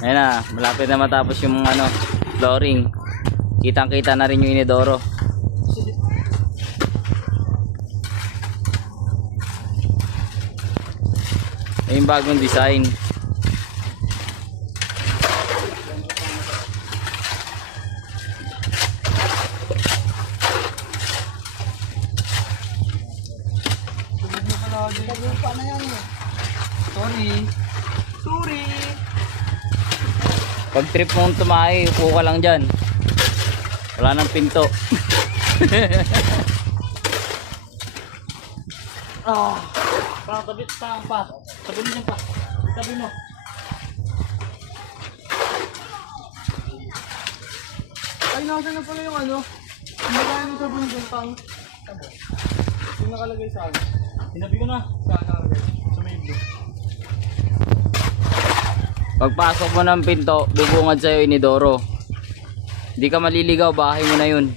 Ayan na, malapit na matapos yung ano, flooring. Kitang-kita na rin yung inidoro. Ayun yung bagong design. Sorry. Sorry. Pag trip mong tumahay, upo ka lang dyan. Wala nang pinto. Ah. Parang tabi, parang pa. Tabi mo dyan pa. Tabi mo. Ay, nasa na pala yung ano. Hindi kaya nung sabi ng pang. Yung nakalagay sa akin. Sinabi ko na. Saan nakalagay? Sa may blue. Pagpasok mo ng pinto, bubungad sa'yo inidoro. Hindi ka maliligaw, bahay mo na yun.